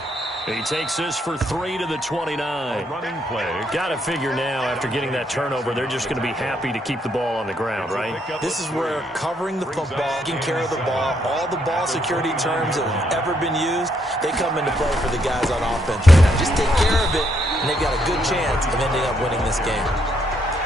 He takes this for 3 to the 29. Running play. Got to figure now, after getting that turnover, they're just going to be happy to keep the ball on the ground, right? This is where covering the football, taking care of the ball, all the ball security terms that have ever been used, they come into play for the guys on offense right now. Just take care of it, and they've got a good chance of ending up winning this game.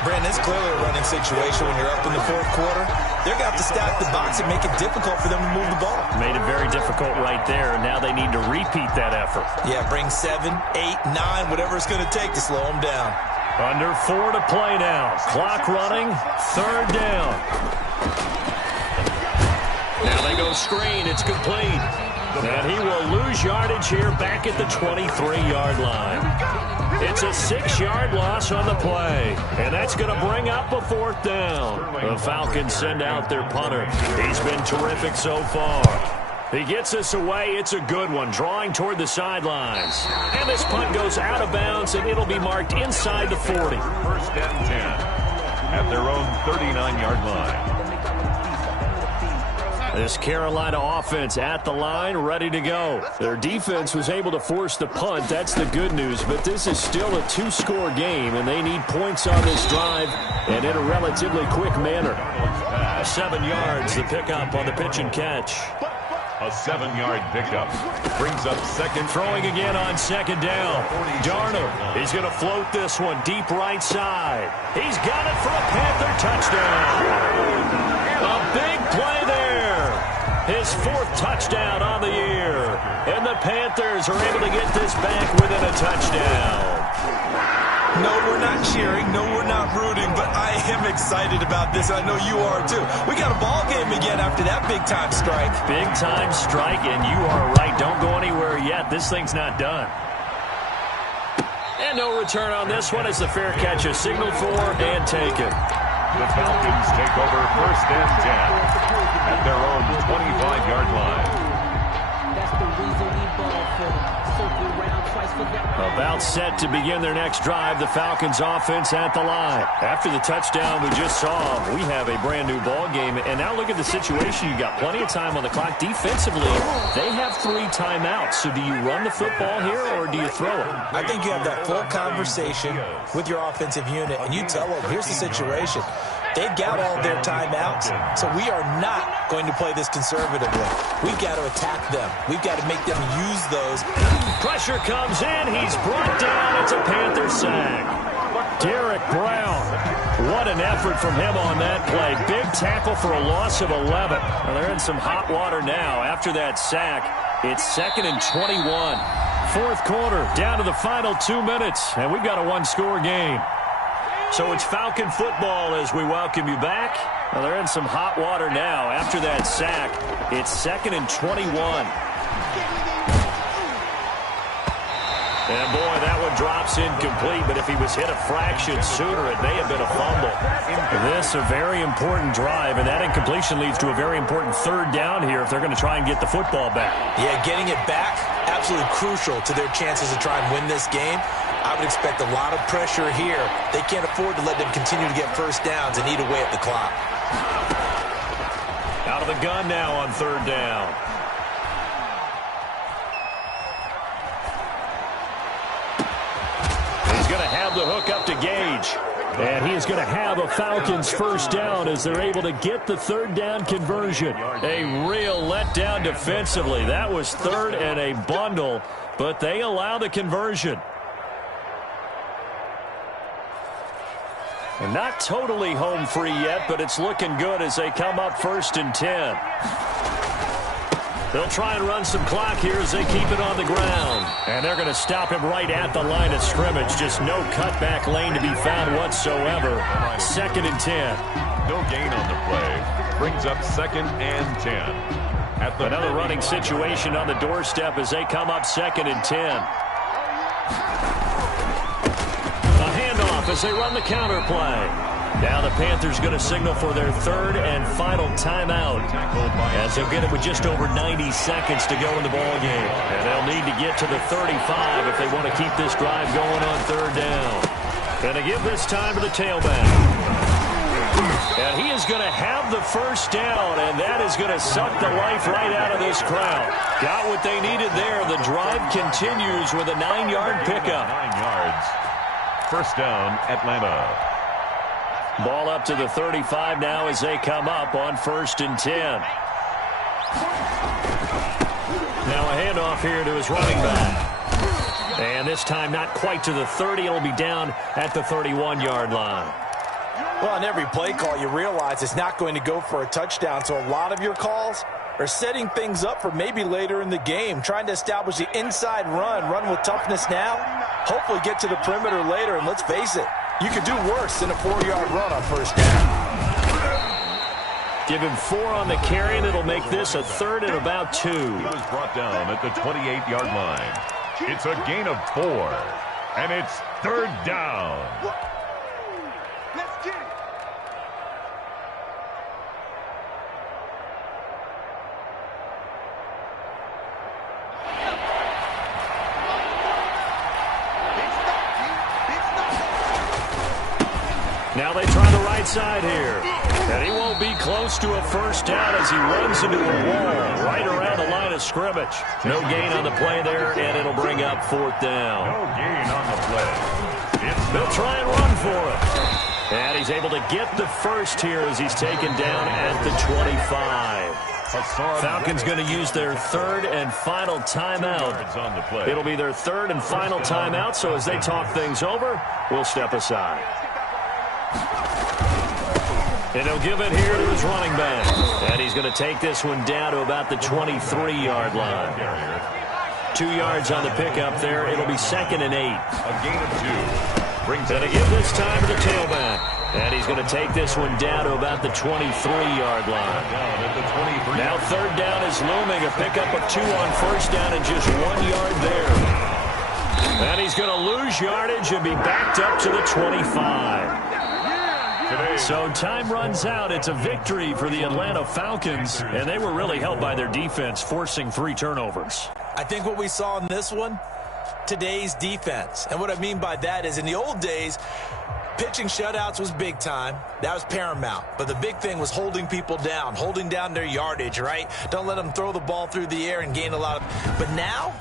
Brandon, it's clearly a running situation when you're up in the fourth quarter. They're going to have to stack the box and make it difficult for them to move the ball. Made it very difficult right there, and now they need to repeat that effort. Yeah, bring 7, 8, 9, whatever it's going to take to slow them down. Under 4 to play now. Clock running, third down. Now they go screen. It's complete. And he will lose yardage here back at the 23-yard line. It's a 6-yard loss on the play, and that's going to bring up a fourth down. The Falcons send out their punter. He's been terrific so far. He gets us away. It's a good one, drawing toward the sidelines. And this punt goes out of bounds, and it'll be marked inside the 40. First and 10 at their own 39-yard line. This Carolina offense at the line, ready to go. Their defense was able to force the punt. That's the good news. But this is still a 2-score game, and they need points on this drive and in a relatively quick manner. 7 yards, the pickup on the pitch and catch. A 7-yard pickup brings up second. Throwing again on second down. Darnold, he's going to float this one deep right side. He's got it for a Panther touchdown. A big play there. His 4th touchdown on the year. And the Panthers are able to get this back within a touchdown. No, we're not cheering. No, we're not rooting. But I am excited about this. I know you are, too. We got a ball game again after that big-time strike. Big-time strike, and you are right. Don't go anywhere yet. This thing's not done. And no return on this one as the fair catch is signaled for and taken. The Falcons take over 1st and 10 at their own 25-yard line. That's the reason we ball for. Circle around twice for that. About set to begin their next drive, the Falcons offense at the line. After the touchdown we just saw, we have a brand new ball game. And now look at the situation. You got plenty of time on the clock. Defensively, they have 3 timeouts. So do you run the football here or do you throw it? I think you have that full conversation with your offensive unit, and you tell them, here's the situation. They've got all their timeouts, so we are not going to play this conservatively. We've got to attack them. We've got to make them use those. Pressure comes in. He's brought down. It's a Panther sack. Derek Brown. What an effort from him on that play. Big tackle for a loss of 11. Well, they're in some hot water now. After that sack, it's 2nd and 21. 4th quarter, down to the final 2 minutes, and we've got a 1-score game. So it's Falcon football as we welcome you back. Well, they're in some hot water now. After that sack, it's 2nd and 21. And, boy, that one drops incomplete, but if he was hit a fraction sooner, it may have been a fumble. This a very important drive, and that incompletion leads to a very important 3rd down here if they're going to try and get the football back. Yeah, getting it back, absolutely crucial to their chances to try and win this game. I would expect a lot of pressure here. They can't afford to let them continue to get 1st downs and eat away at the clock. Out of the gun now on 3rd down. He's going to have the hook up to Gage. And he is going to have a Falcons 1st down as they're able to get the 3rd down conversion. A real letdown defensively. That was 3rd and a bundle, but they allow the conversion. And not totally home free yet, but it's looking good as they come up 1st and 10. They'll try and run some clock here as they keep it on the ground. And they're going to stop him right at the line of scrimmage. Just no cutback lane to be found whatsoever. 2nd and 10. No gain on the play. Brings up 2nd and 10. At the Another running situation on the doorstep as they come up 2nd and 10. As they run the counter play. Now the Panthers going to signal for their 3rd and final timeout as they'll get it with just over 90 seconds to go in the ball game. And they'll need to get to the 35 if they want to keep this drive going on 3rd down. Going to give this time to the tailback. And he is going to have the 1st down, and that is going to suck the life right out of this crowd. Got what they needed there. The drive continues with a 9-yard pickup. 9 yards. 1st down, Atlanta. Ball up to the 35 now as they come up on 1st and 10. Now a handoff here to his running back. And this time not quite to the 30. It'll be down at the 31-yard line. Well, on every play call, you realize it's not going to go for a touchdown. So a lot of your calls are setting things up for maybe later in the game, trying to establish the inside run with toughness now, hopefully get to the perimeter later. And let's face it, you could do worse than a 4-yard run on 1st down. Give him 4 on the carry, and it'll make this a 3rd and about 2. He was brought down at the 28-yard line. It's a gain of 4, and it's 3rd down. Let's get it. Now they try the right side here. And he won't be close to a 1st down as he runs into a wall right around the line of scrimmage. No gain on the play there, and it'll bring up 4th down. No gain on the play. They'll try and run for it. And he's able to get the 1st here as he's taken down at the 25. Falcons going to use their 3rd and final timeout. It'll be their 3rd and final timeout, so as they talk things over, we'll step aside. And he'll give it here to his running back. And he's going to take this one down to about the 23-yard line. 2 yards on the pickup there. It'll be 2nd and 8. A gain of 2. Brings and to give this time to the tailback. And he's going to take this one down to about the 23-yard line. Now 3rd down is looming. A pickup of 2 on 1st down and just 1 yard there. And he's He's going to lose yardage and be backed up to the 25. So time runs out. It's a victory for the Atlanta Falcons, and they were really helped by their defense, forcing 3 turnovers. I think what we saw in this one, today's defense. And what I mean by that is in the old days, pitching shutouts was big time. That was paramount. But the big thing was holding people down, holding down their yardage, right? Don't let them throw the ball through the air and gain a lot of... But now,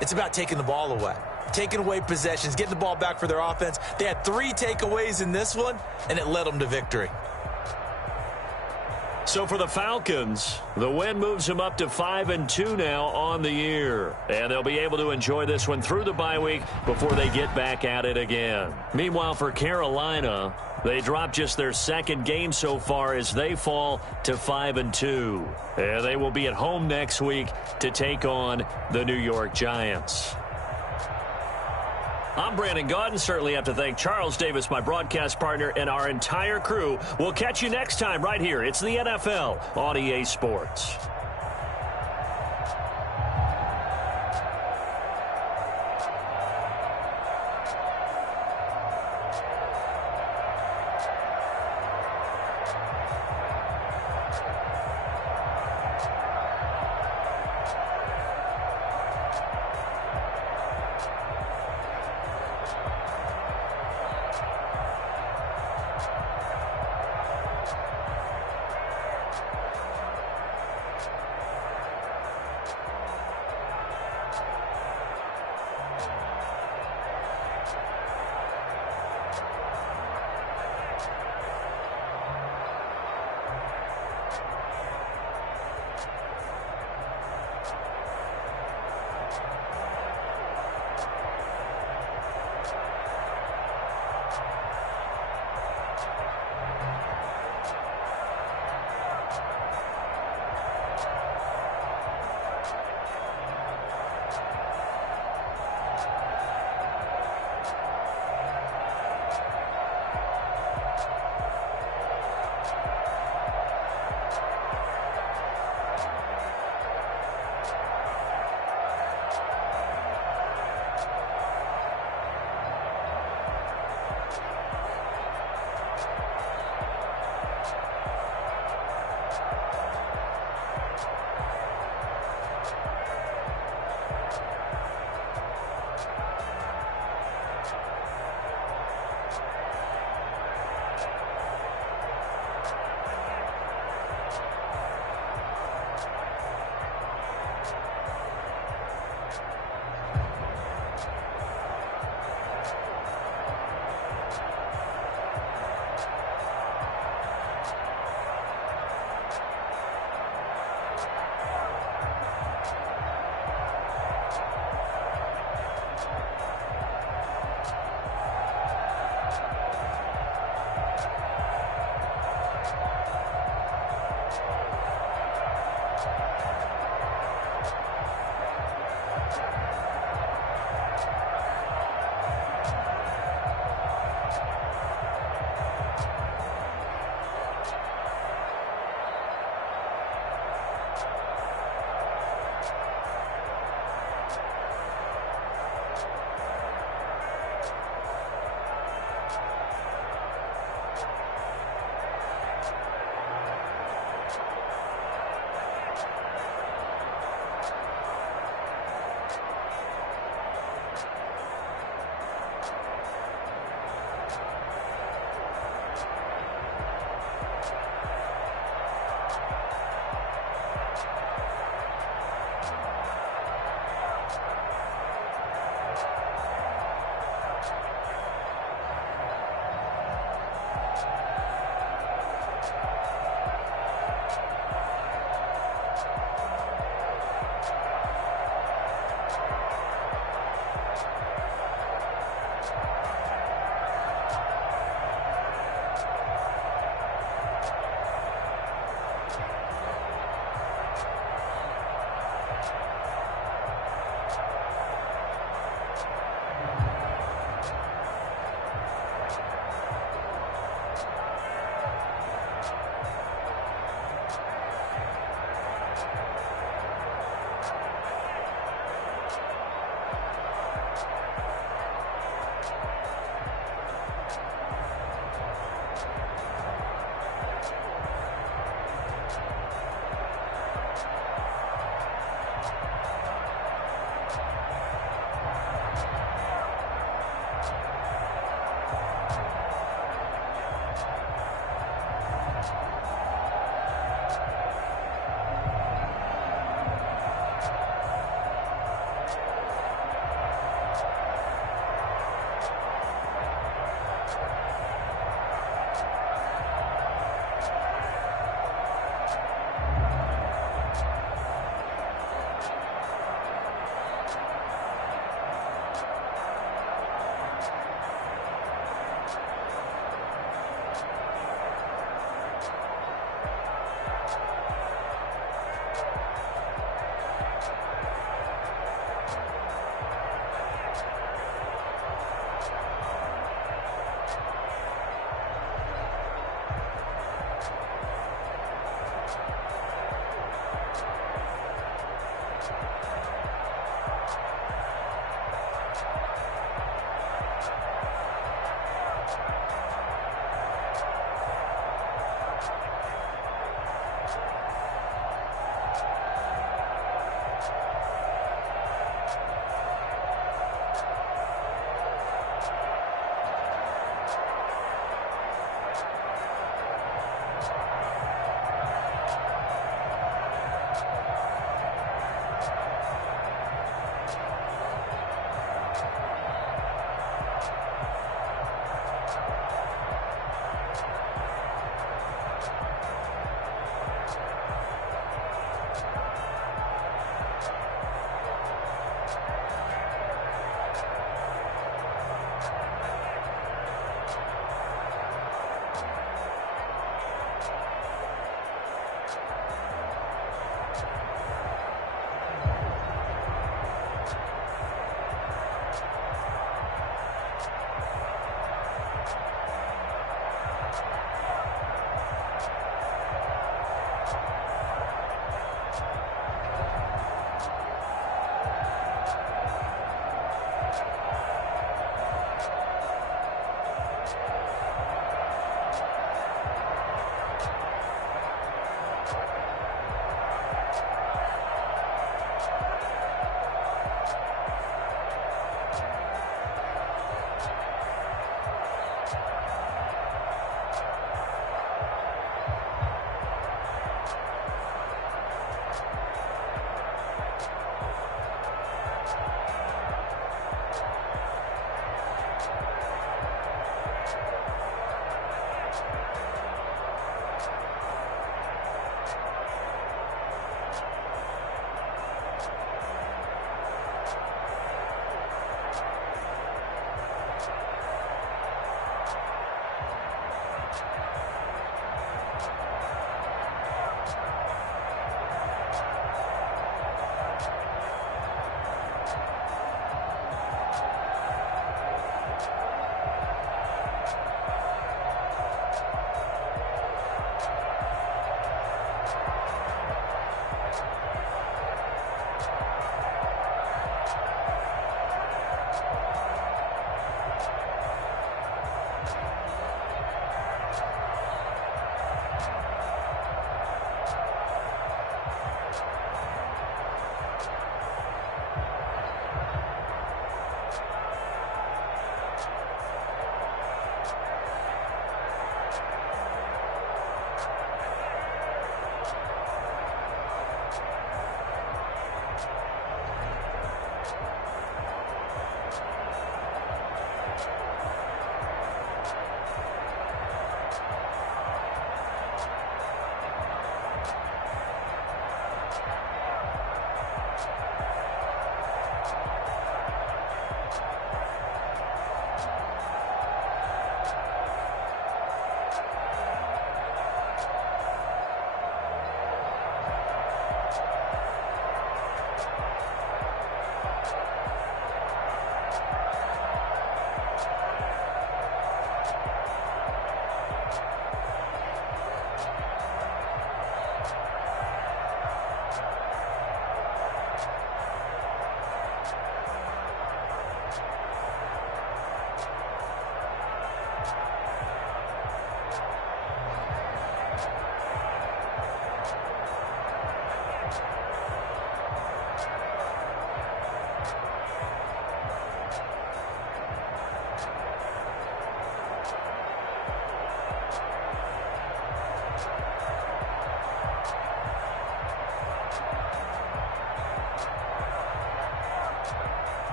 it's about taking the ball away. Taking away possessions, getting the ball back for their offense. They had 3 takeaways in this one, and it led them to victory. So for the Falcons, the win moves them up to 5-2 now on the year. And they'll be able to enjoy this one through the bye week before they get back at it again. Meanwhile, for Carolina, they dropped just their 2nd game so far as they fall to 5-2. And they will be at home next week to take on the New York Giants. I'm Brandon Gaudin. Certainly have to thank Charles Davis, my broadcast partner, and our entire crew. We'll catch you next time right here. It's the NFL on EA Sports.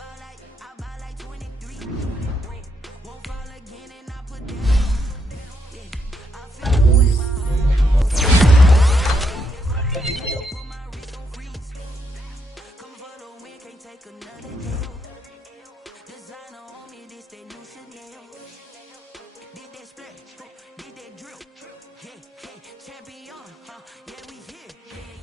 I ball like 23. Won't fall again and I put that on. Yeah, I feel the way my heart. That's why I had to put my wrist on freeze. Come for the win, can't take another L. Designer on me, this that new Chanel. Did that splash, did that drill. Yeah, champion, yeah, we here.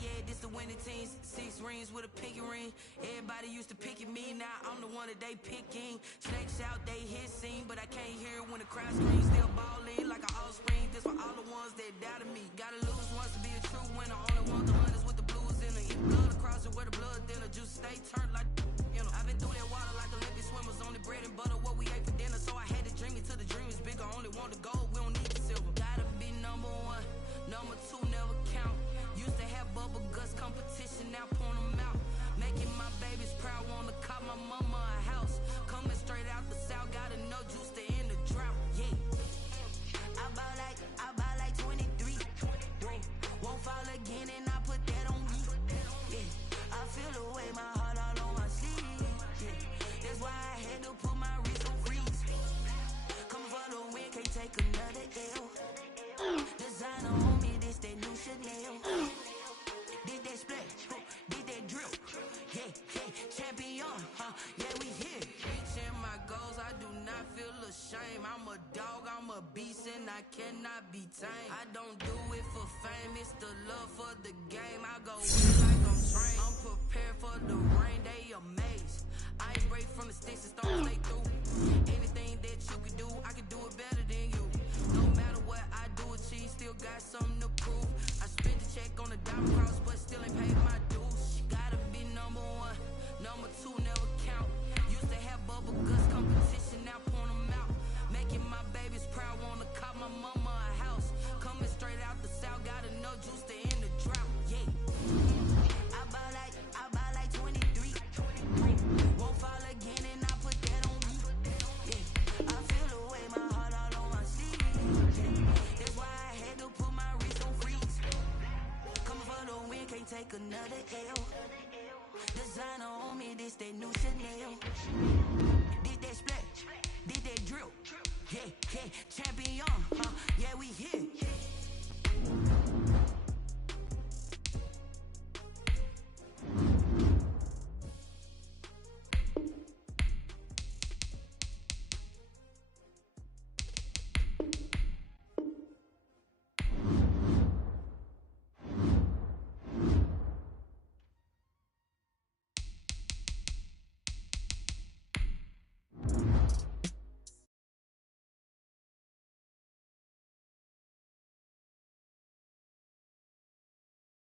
Yeah, this the winning team. 6 rings with a pinky ring. Everybody used to pick at me, now I'm the one that they picking. Snakes out, they hit scene, but I can't hear it when the crowd screams. Still balling like an offspring. This for all the ones that doubted me. Gotta lose once to be a true winner. Only want the hunters with the blues in it. Blood across it where the blood thinner. Juice stay turned like, you know. I've been through that water like Olympic swimmers. Only bread and butter, what we ate for dinner. So I had to dream it till the dream is bigger. Only want the gold, we don't need the silver. Gotta be number 1, number 2 never count. Used to have bubble guts competition, now point them out. Making my babies proud, wanna cop my mama a house. Coming straight out the south, gotta know juice to end the drought. Yeah, I ball like 23. Won't fall again and I put that on me. Yeah, I feel the way my heart all on my sleeve. Yeah, that's why I had to put my wrist on freeze. Come for the win, can't take another L. Designer on me, this that new Chanel. Did that splash, did that drill. Yeah, champion, yeah, we here. Reaching my goals, I do not feel ashamed. I'm a dog, I'm a beast, and I cannot be tamed. I don't do it for fame, it's the love for the game. I go in like I'm trained. I'm prepared for the rain, they amazed. I ain't break from the sticks and stones, stay through. Anything that you can do, I can do it better than you. No matter what I do, achieve, still got something to prove. I spent the check on the diamond cross, but still ain't paid my dues. Gotta be number 1, number 2 never count. Used to have bubble guts competition, now point them out. Making my babies proud, wanna cop my mama a house. Coming straight out the south, gotta know juice to end the drought. Yeah, I ball like 23. Won't fall again and I put that on me. Yeah, I feel the way my heart all on my sleeve. Yeah, that's why I had to put my wrist on freeze. Coming for the win, can't take another L. Designer on me, this that new Chanel. Did that splash, did that drill. Yeah, champion, yeah, we here.